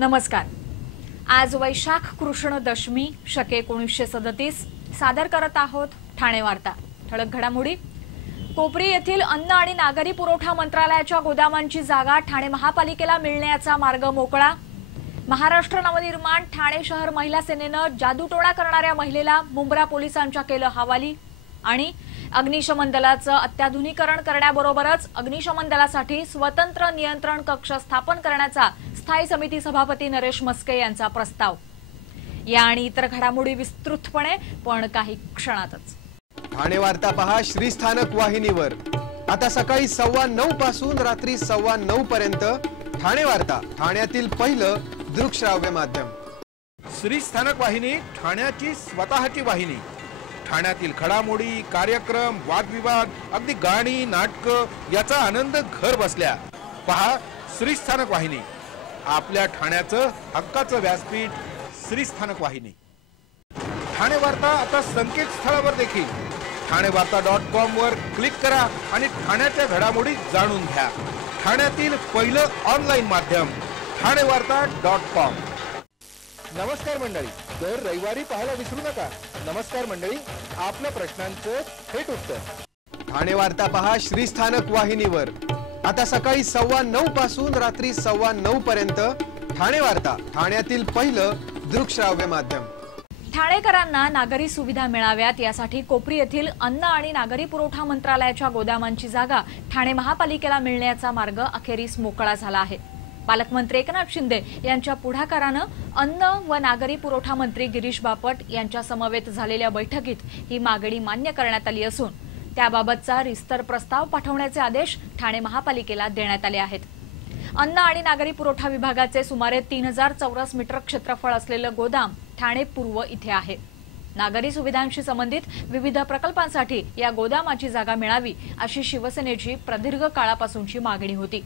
नमस्कार। आज वैशाख कृष्ण दशमी शके 1937 सादर करत आहोत ठाणे वार्ता। ठळक घडामोडी। कोपरी येथील अन्न आणि नागरी पुरवठा मंत्रालयाच्या गोदामांची जागा ठाणे महापालिकेला मिळण्याचा मार्ग मोकळा। महाराष्ट्र नवनिर्माण ठाणे शहर महिला सेनेनं जादूटोणा करणाऱ्या महिलेला मुंब्रा पोलिसांच्या केलं हवाली। आणि अग्निशमन दलाचं अत्याधुनिकीकरण करण्याबरोबरच अग्निशमन दलासाठी स्वतंत्र नियंत्रण कक्ष स्थापन करण्याचा स्थायी समिती सभापती नरेश मस्के यांचा प्रस्ताव। या आणि इतर घडामोडी विस्तृतपणे पण काही क्षणातच। ठाणे वार्ता पहा श्रीस्थानक वाहिनीवर। आता सकाळी 9:15 पासून रात्री 9:15 पर्यंत ठाणे वार्ता, ठाण्यातील पहिलं दृकश्राव्य माध्यम। श्रीस्थानक वाहिनी ठाण्याची स्वतःची वाहिनी। ठाण्यातील घडामोडी, कार्यक्रम, वादविवाद, अगदी गाणी, नाटक याचा आनंद घर बसल्या पहा श्रीस्थानक वाहिनी। आपल्या ठाण्याचं हक्काचं व्यासपीठ श्रीस्थानक वाहिनी। ठाणे वार्ता आता संकेतस्थळावर देखील ठाणेवार्ता.com वर क्लिक करा आणि ठाण्याच्या घडामोडी जाणून घ्या। ठाण्यातील पहिलं ऑनलाईन माध्यम ठाणेवार्ता.com। नमस्कार मंडळी, दर रविवारी पाहायला विसरू नका। नमस्कार मंडळी, आपल्या प्रश्नांचं थेट उत्तर। ठाणे वार्ता पहा श्रीस्थानक वाहिनीवर। आता सकाळी 9:15 पासून रात्री 9:15 पर्यंत ठाणे वार्ता, ठाण्यातील पहिलं दृकश्राव्य माध्यम। ठाणेकरांना नागरी सुविधा मिळाव्यात यासाठी कोपरी येथील अन्न आणि नागरी पुरवठा मंत्रालयाच्या गोदामांची जागा ठाणे महापालिकेला मिळण्याचा मार्ग अखेरीस मोकळा झाला आहे। पालकमंत्री एकनाथ शिंदे यांच्या पुढाकारानं अन्न व नागरी पुरवठा मंत्री गिरीश बापट यांच्या समवेत झालेल्या बैठकीत ही मागणी मान्य करण्यात आली असून त्याबाबतचा रिस्तर प्रस्ताव पाठवण्याचे आदेश ठाणे महापालिकेला देण्यात आले आहेत। अन्न आणि नागरी पुरवठा विभागाचे सुमारे 3000 चौरस मीटर क्षेत्रफळ असलेलं गोदाम ठाणे पूर्व इथे आहे। नागरी सुविधांशी संबंधित विविध प्रकल्पांसाठी या गोदामाची जागा मिळावी अशी शिवसेनेची प्रदीर्घ काळापासूनची मागणी होती।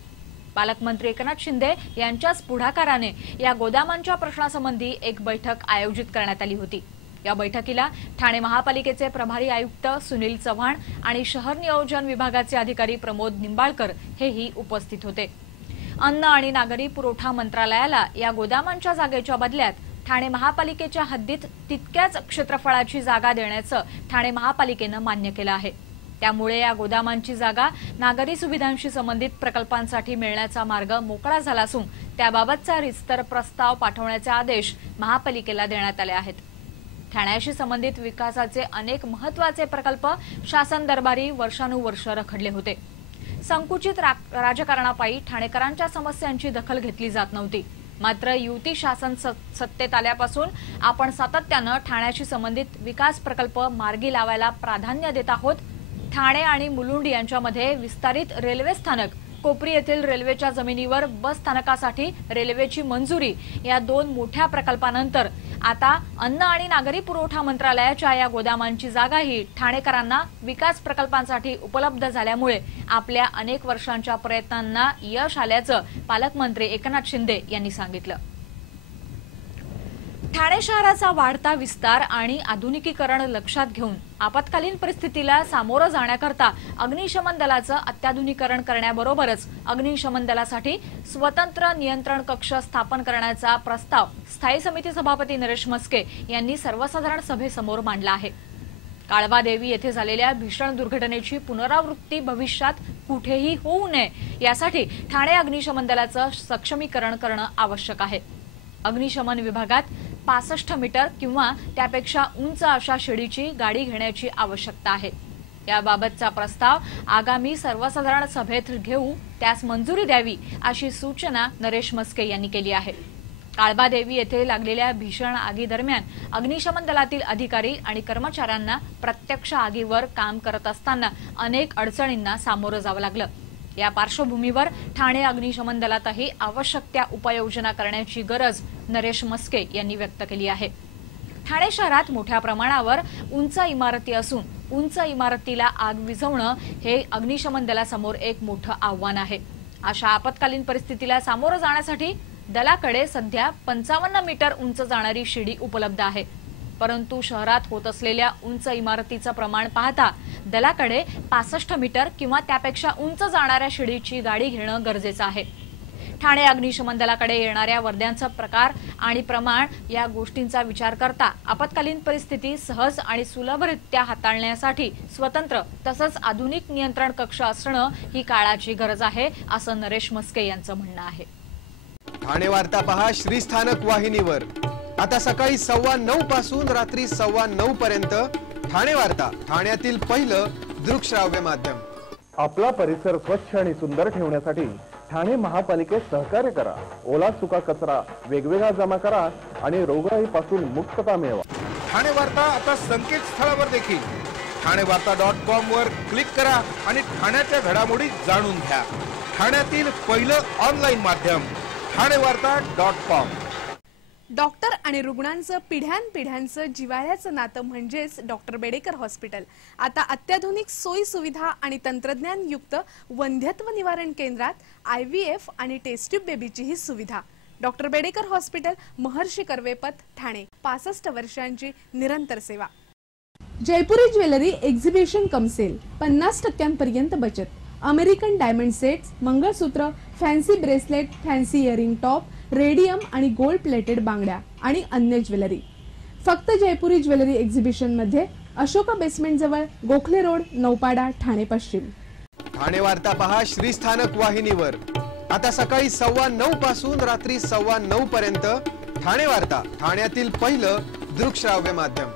पालकमंत्री एकनाथ शिंदे यांच्याच पुढाकाराने या गोदामांच्या प्रश्नासंबंधी एक बैठक आयोजित करण्यात आली होती। या बैठकीला ठाणे महापालिकेचे प्रभारी आयुक्त सुनील चव्हाण आणि शहर नियोजन विभागाचे अधिकारी प्रमोद निंबाळकर हेही उपस्थित होते। अन्न आणि नागरी पुरवठा मंत्रालयाला या गोदामांच्या जागेच्या बदल्यात ठाणे महापालिकेच्या हद्दीत तितक्याच क्षेत्रफळाची जागा देण्याचं ठाणे महापालिकेनं मान्य केलं आहे। त्यामुळे या गोदामांची जागा नागरी सुविधांशी संबंधित प्रकल्पांसाठी मिळण्याचा मार्ग मोकळा झाला असून त्याबाबतचा रिस्तर प्रस्ताव पाठवण्याचे आदेश महापालिकेला देण्यात आले आहेत। ठाण्याशी संबंधित विकासाचे अनेक महत्त्वाचे प्रकल्प शासन दरबारी वर्षानुवर्ष रखडले होते। संकुचित राजकारणापायी ठाणेकरांच्या समस्यांची दखल घेतली जात नव्हती। मात्र युती शासन सत्तेत आल्यापासून आपण सातत्यानं ठाण्याशी संबंधित विकास प्रकल्प मार्गी लावायला प्राधान्य देत आहोत। ठाणे आणि मुलुंड यांच्यामध्ये विस्तारित रेल्वे स्थानक, कोपरी येथील रेल्वेच्या जमिनीवर बस स्थानकासाठी रेल्वेची मंजुरी या दोन मोठ्या प्रकल्पानंतर आता अन्न आणि नागरी पुरवठा मंत्रालयाच्या या गोदामांची जागाही ठाणेकरांना विकास प्रकल्पांसाठी उपलब्ध झाल्यामुळे आपल्या अनेक वर्षांच्या प्रयत्नांना यश आल्याचं पालकमंत्री एकनाथ शिंदे यांनी सांगितलं। ठाणे शहराचा वाढता विस्तार आणि आधुनिकीकरण लक्षात घेऊन आपत्कालीन परिस्थितीला सामोरं जाण्याकरता अग्निशमन दलाचं अत्याधुनिकीकरण करण्याबरोबरच अग्निशमन दलासाठी स्वतंत्र नियंत्रण कक्ष स्थापन करण्याचा प्रस्ताव स्थायी समिती सभापती नरेश मस्के यांनी सर्वसाधारण सभेसमोर मांडला आहे। काळबादेवी येथे झालेल्या भीषण दुर्घटनेची पुनरावृत्ती भविष्यात कुठेही होऊ नये यासाठी ठाणे अग्निशमन दलाचं सक्षमीकरण करणं आवश्यक आहे। अग्निशमन विभागात 65 मीटर किंवा त्यापेक्षा उंच अशा शिडीची गाडी घेण्याची आवश्यकता आहे। याबाबतचा प्रस्ताव आगामी सर्वसाधारण सभेत घेऊ, त्यास मंजुरी द्यावी अशी सूचना नरेश मस्के यांनी केली आहे। काळबादेवी येथे लागलेल्या भीषण आगीदरम्यान अग्निशमन दलातील अधिकारी आणि कर्मचाऱ्यांना प्रत्यक्ष आगीवर काम करत असताना अनेक अडचणींना सामोरं जावं लागलं। या पार्श्वभूमीवर ठाणे अग्निशमन दलातही आवश्यक त्या उपाययोजना करण्याची गरज नरेश मस्के यांनी व्यक्त केली आहे। ठाणे शहरात मोठ्या प्रमाणावर उंच इमारती असून उंच इमारतीला आग विझवणं हे अग्निशमन दलासमोर एक मोठं आव्हान आहे। अशा आपत्कालीन परिस्थितीला सामोरं जाण्यासाठी दलाकडे सध्या 55 मीटर उंच जाणारी शिडी उपलब्ध आहे। परंतु शहरात होत असलेल्या उंच इमारतीचं प्रमाण पाहता दलाकडे 65 मीटर किंवा त्यापेक्षा उंच जाणाऱ्या शिडीची गाडी घेणं गरजेचं आहे। ठाणे अग्निशमन दलाकडे येणाऱ्या वर्द्यांचा प्रकार आणि प्रमाण या गोष्टींचा विचार करता आपत्कालीन परिस्थिती सहज आणि सुलभरित्या हाताळण्यासाठी स्वतंत्र तसंच आधुनिक नियंत्रण कक्ष असणं ही काळाची गरज आहे, असं नरेश मस्के यांचं म्हणणं आहे. ठाणे वार्ता पहा श्रीस्थानक वाहिनीवर. आता सकाळी 9:15 पासून रात्री 9:15 पर्यंत ठाणे वार्ता, ठाण्यातील पहिलं दृकश्राव्य माध्यम. आपला परिसर स्वच्छ आणि सुंदर ठेवण्यासाठी ठाणे महापालिकेत सहकार्य करा. ओला सुका कचरा वेगवेगळा जमा करा आणि रोगराईपासून मुक्तता मिळवा. ठाणे वार्ता आता संकेतस्थळावर देखील ठाणेवार्ता.com वर क्लिक करा आणि ठाण्याच्या घडामोडी जाणून घ्या. ठाण्यातील पहिलं ऑनलाईन माध्यम ठाणेवार्ता.com. डॉक्टर आणि रुग्णांचं पिढ्यानपिढ्यांचं जिव्हाळ्याचं नातं म्हणजेच डॉक्टर बेडेकर हॉस्पिटल. आता अत्याधुनिक सोयी सुविधा आणि तंत्रज्ञान युक्त वंध्यत्व निवारण केंद्रात IVF आणि टेस्ट ट्यूब बेबीचीही सुविधा. Doctor Bedekar hospital, Maharshi Karvepath, Thane. 65 वर्षांची निरंतर सेवा. Jaipuri jewellery exhibition cum sale, 50% बचत. American diamond sets, mangalsutra, fancy bracelet, fancy earring top, radium आणि गोल्ड प्लेटेड बांगड्या आणि अन्य ज्वेलरी फक्त जयपुरी ज्वेलरी एक्झिबिशन मध्ये, अशोका बेसमेंट जवळ, गोखले रोड, नौपाडा, ठाणे पश्चिम. ठाणे वार्ता पहा श्रीस्थानक वाहिनीवर. आता सकाळी 9:15 पासून रात्री 9:15 पर्यंत ठाणे वार्ता, ठाण्यातील पहिलं दृकश्राव्य माध्यम.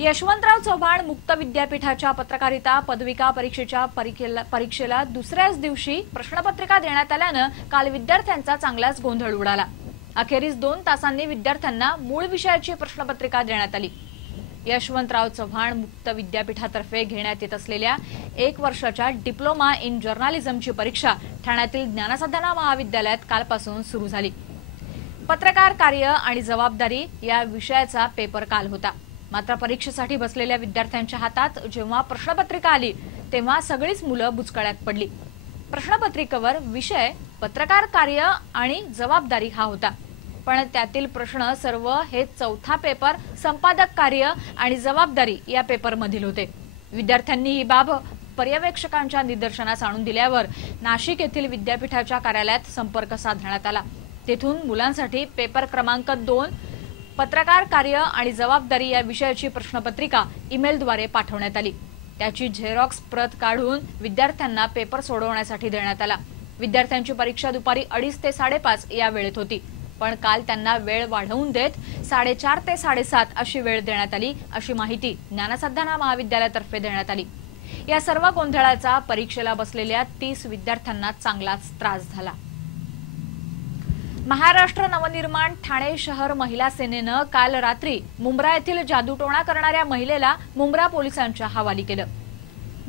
यशवंतराव चव्हाण मुक्त विद्यापीठाच्या पत्रकारिता पदविका परीक्षेच्या परीक्षेला दुसऱ्याच दिवशी प्रश्नपत्रिका देण्यात आल्यानं काल विद्यार्थ्यांचा चांगलाच गोंधळ उडाला. अखेरीस 2 तासांनी विद्यार्थ्यांना मूळ विषयाची प्रश्नपत्रिका देण्यात आली. यशवंतराव चव्हाण मुक्त विद्यापीठातर्फे घेण्यात येत असलेल्या 1 वर्षाच्या डिप्लोमा इन जर्नालिझमची परीक्षा ठाण्यातील ज्ञानसाधना महाविद्यालयात कालपासून सुरू झाली. पत्रकार कार्य आणि जबाबदारी या विषयाचा पेपर काल होता. मात्र परीक्षेसाठी बसलेल्या विद्यार्थ्यांच्या हातात जेव्हा प्रश्नपत्रिका आली तेव्हा सगळीच मुलं बुचकळ्यात पडली. प्रश्नपत्रिकेवर विषय पत्रकार कार्य आणि जबाबदारी हा होता, पण त्यातील प्रश्न सर्व हे चौथा पेपर संपादक कार्य आणि जबाबदारी या पेपरमधील होते. विद्यार्थ्यांनी ही बाब पर्यवेक्षकांच्या निदर्शनास आणून दिल्यावर नाशिक येथील विद्यापीठाच्या कार्यालयात संपर्क साधण्यात आला. तेथून मुलांसाठी पेपर क्रमांक 2 पत्रकार कार्य आणि जबाबदारी या विषयाची प्रश्नपत्रिका ईमेलद्वारे पाठवण्यात आली. त्याची झेरॉक्स प्रत काढून विद्यार्थ्यांना पेपर सोडवण्यासाठी देण्यात आला. विद्यार्थ्यांची परीक्षा दुपारी 2:30 ते 5:30 या वेळेत होती, पण काल त्यांना वेळ वाढवून देत 4:30 ते 7:30 अशी वेळ देण्यात आली, अशी माहिती ज्ञानसाधना महाविद्यालयातर्फे देण्यात आली. या सर्व गोंधळाचा परीक्षेला बसलेल्या 30 विद्यार्थ्यांना चांगलाच त्रास झाला. महाराष्ट्र नवनिर्माण ठाणे शहर महिला सेनेनं काल रात्री मुंब्रा येथील जादूटोणा करणाऱ्या महिलेला मुंब्रा पोलिसांच्या हवाली केलं.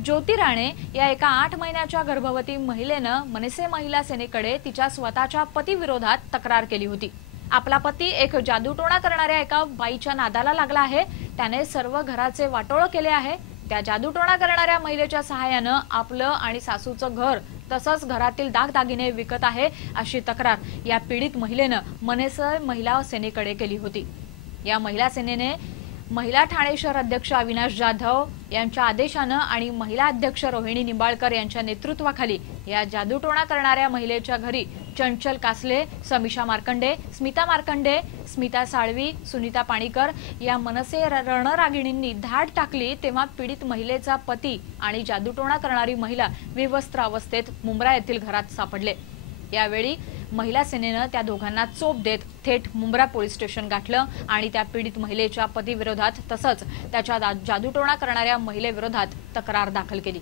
ज्योती राणे या एका 8 महिन्याच्या गर्भवती महिलेनं मनसे महिला सेनेकडे तिच्या स्वतःच्या पतीविरोधात तक्रार केली होती. आपला पती एक जादूटोणा करणाऱ्या एका बाईच्या नादाला लागला आहे. त्याने सर्व घराचे वाटोळ केले आहे. त्या जादूटोणा करणाऱ्या महिलेच्या सहाय्यानं आपलं आणि सासूचं घर तसंच घरातील दागदागिने विकत आहे, अशी तक्रार या पीडित महिलेनं मनसे महिला सेनेकडे केली होती. या महिला सेनेने महिला ठाणे शहर अध्यक्ष अविनाश जाधव यांच्या आदेशानं आणि महिला अध्यक्ष रोहिणी निंबाळकर यांच्या नेतृत्वाखाली या जादूटोणा करणाऱ्या महिलेच्या घरी चंचल कासले, समीषा मार्कंडे, स्मिता मार्कंडे, स्मिता साळवी, सुनीता पाणीकर या मनसे रणरागिणींनी धाड टाकली. तेव्हा पीडित महिलेचा पती आणि जादूटोणा करणारी महिला विवस्त्र अवस्थेत मुंब्रा येथील घरात सापडले. यावेळी महिला सेनेनं त्या दोघांना चोप देत थेट मुंब्रा पोलीस स्टेशन गाठलं आणि त्या पीडित महिलेच्या पतीविरोधात तसंच त्याच्या जादूटोणा करणाऱ्या महिलेविरोधात तक्रार दाखल केली.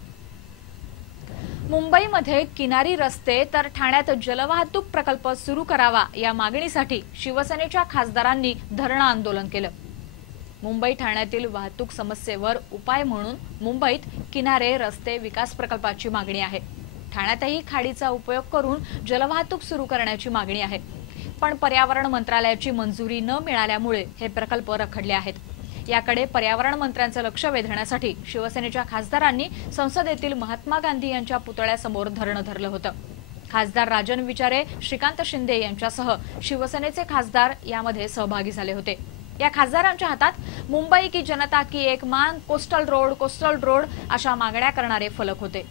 मुंबईमध्ये किनारी रस्ते तर ठाण्यात जलवाहतूक प्रकल्प सुरू करावा या मागणीसाठी शिवसेनेच्या खासदारांनी धरणं आंदोलन केलं. मुंबई ठाण्यातील वाहतूक समस्येवर उपाय म्हणून मुंबईत किनारे रस्ते विकास प्रकल्पाची मागणी आहे. ठाण्यातही खाडीचा उपयोग करून जलवाहतूक सुरू करण्याची मागणी आहे, पण पर्यावरण मंत्रालयाची मंजुरी न मिळाल्यामुळे हे प्रकल्प रखडले आहेत. याकडे पर्यावरण मंत्र्यांचं लक्ष वेधण्यासाठी शिवसेनेच्या खासदारांनी संसदेतील महात्मा गांधी यांच्या पुतळ्यासमोर धरणं धरलं होतं. खासदार राजन विचारे, श्रीकांत शिंदे यांच्यासह शिवसेनेचे खासदार यामध्ये सहभागी झाले होते. या खासदारांच्या हातात मुंबई की जनता की एक मांग, कोस्टल रोड अशा मागण्या करणारे फलक होते.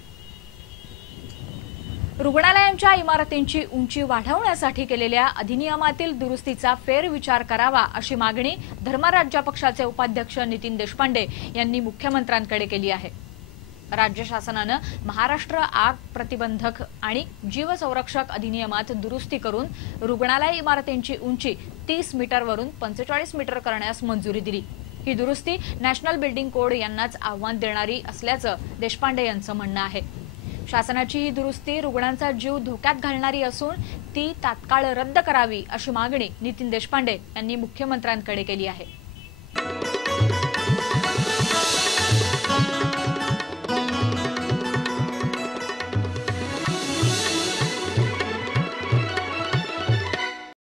रुग्णालयांच्या इमारतींची उंची वाढवण्यासाठी केलेल्या अधिनियमातील दुरुस्तीचा फेरविचार करावा अशी मागणी धर्मराज्य पक्षाचे उपाध्यक्ष नितीन देशपांडे यांनी मुख्यमंत्र्यांकडे केली आहे। राज्य शासनानं महाराष्ट्र आग प्रतिबंधक आणि जीव संरक्षक अधिनियमात दुरुस्ती करून रुग्णालय इमारतींची उंची 30 मीटरवरून 45 मीटर करण्यास मंजुरी दिली। ही दुरुस्ती नॅशनल बिल्डिंग कोड यांनाच आव्हान देणारी असल्याचं देशपांडे यांचं म्हणणं आहे। शासनाची ही दुरुस्ती रुग्णांचा जीव धोक्यात घालणारी असून ती तात्काळ रद्द करावी अशी मागणी नितीन देशपांडे यांनी मुख्यमंत्र्यांकडे केली आहे।